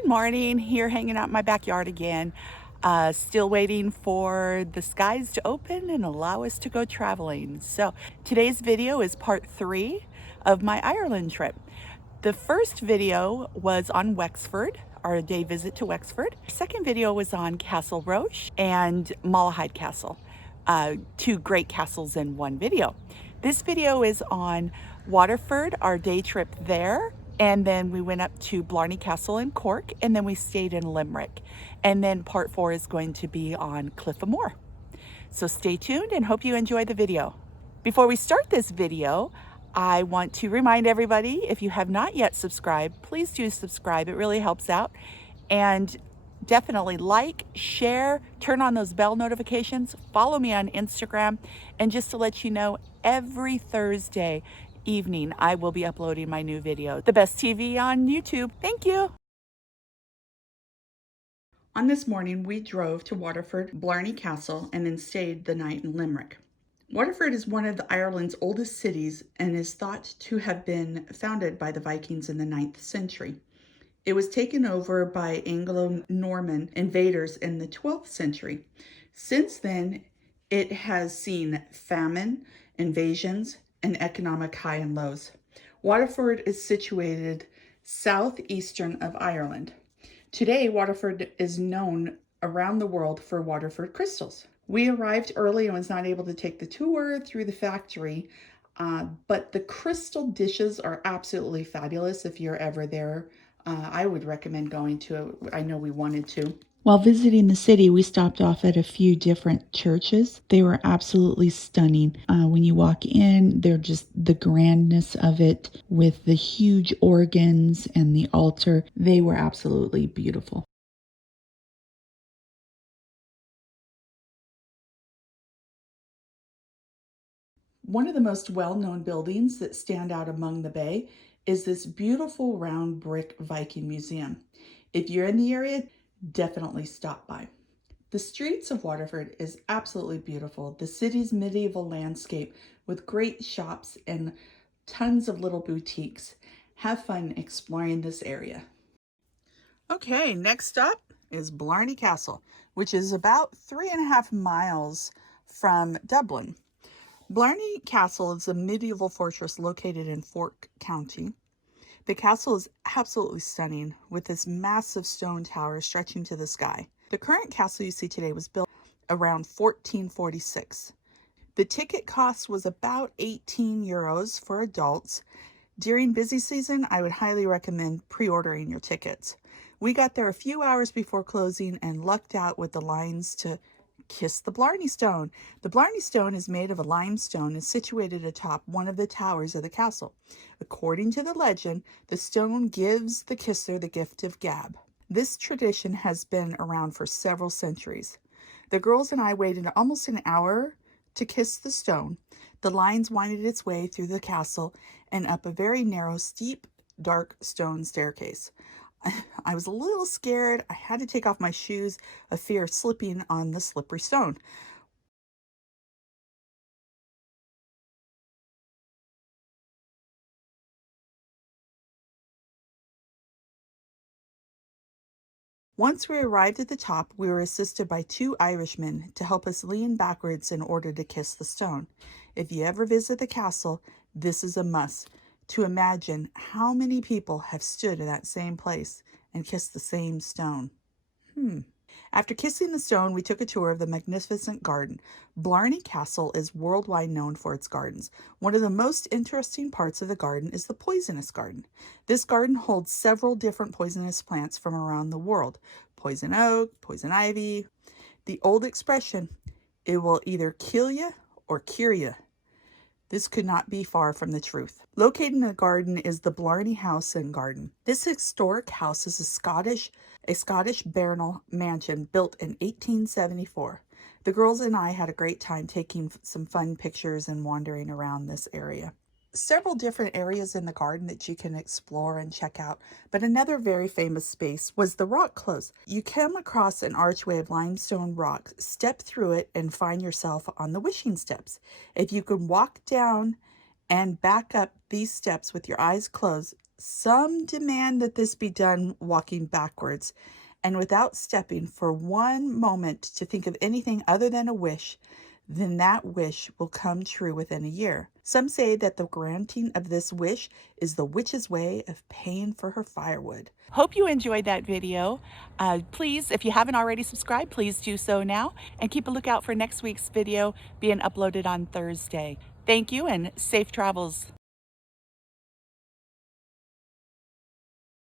Good morning, here hanging out in my backyard again. Still waiting for the skies to open and allow us to go traveling. So today's video is part 3 of my Ireland trip. The first video was on Wexford, our day visit to Wexford. The second video was on Castle Roche and Malahide Castle, two great castles in one video. This video is on Waterford, our day trip there, and then we went up to Blarney Castle in Cork, and then we stayed in Limerick. And then part 4 is going to be on Cliff of Moher. So stay tuned and hope you enjoy the video. Before we start this video, I want to remind everybody, if you have not yet subscribed, please do subscribe. It really helps out. And definitely like, share, turn on those bell notifications, follow me on Instagram, and just to let you know, every Thursday evening I will be uploading my new video, The Best TV on YouTube. Thank you. On this morning, we drove to Waterford, Blarney Castle, and then stayed the night in Limerick. Waterford is one of Ireland's oldest cities and is thought to have been founded by the Vikings in the 9th century. It was taken over by Anglo-Norman invaders in the 12th century. Since then, it has seen famine, invasions, and economic high and lows. Waterford is situated southeastern of Ireland. Today, Waterford is known around the world for Waterford crystals. We arrived early and was not able to take the tour through the factory, but the crystal dishes are absolutely fabulous if you're ever there. I would recommend going to it. I know we wanted to. While visiting the city, we stopped off at a few different churches. They were absolutely stunning. When you walk in, they're just the grandness of it with the huge organs and the altar. They were absolutely beautiful. One of the most well-known buildings that stand out among the bay is this beautiful round brick Viking museum. If you're in the area, definitely stop by. The streets of Waterford is absolutely beautiful. The city's medieval landscape with great shops and tons of little boutiques. Have fun exploring this area. Okay, next up is Blarney Castle, which is about 3.5 miles from Dublin. Blarney Castle is a medieval fortress located in Cork County. The castle is absolutely stunning with this massive stone tower stretching to the sky. The current castle you see today was built around 1446. The ticket cost was about 18 euros for adults. During busy season, I would highly recommend pre-ordering your tickets. We got there a few hours before closing and lucked out with the lines to kiss the Blarney Stone. The Blarney Stone is made of a limestone and is situated atop one of the towers of the castle. According to the legend, the stone gives the kisser the gift of gab. This tradition has been around for several centuries. The girls and I waited almost an hour to kiss the stone. The lines winded its way through the castle and up a very narrow, steep, dark stone staircase. I was a little scared. I had to take off my shoes, of fear of slipping on the slippery stone. Once we arrived at the top, we were assisted by 2 Irishmen to help us lean backwards in order to kiss the stone. If you ever visit the castle, this is a must, to imagine how many people have stood in that same place and kissed the same stone. After kissing the stone, we took a tour of the magnificent garden. Blarney Castle is worldwide known for its gardens. One of the most interesting parts of the garden is the poisonous garden. This garden holds several different poisonous plants from around the world. Poison oak, poison ivy. The old expression, it will either kill you or cure you. This could not be far from the truth. Located in the garden is the Blarney House and Garden. This historic house is a Scottish baronial mansion built in 1874. The girls and I had a great time taking some fun pictures and wandering around this area. Several different areas in the garden that you can explore and check out, but another very famous space was the rock close. You come across an archway of limestone rock, step through it, and find yourself on the wishing steps. If you can walk down and back up these steps with your eyes closed, Some demand that this be done walking backwards and without stepping for one moment to think of anything other than a wish, then that wish will come true within a year. Some say that the granting of this wish is the witch's way of paying for her firewood. Hope you enjoyed that video. Please, if you haven't already subscribed, please do so now and keep a lookout for next week's video being uploaded on Thursday. Thank you and safe travels.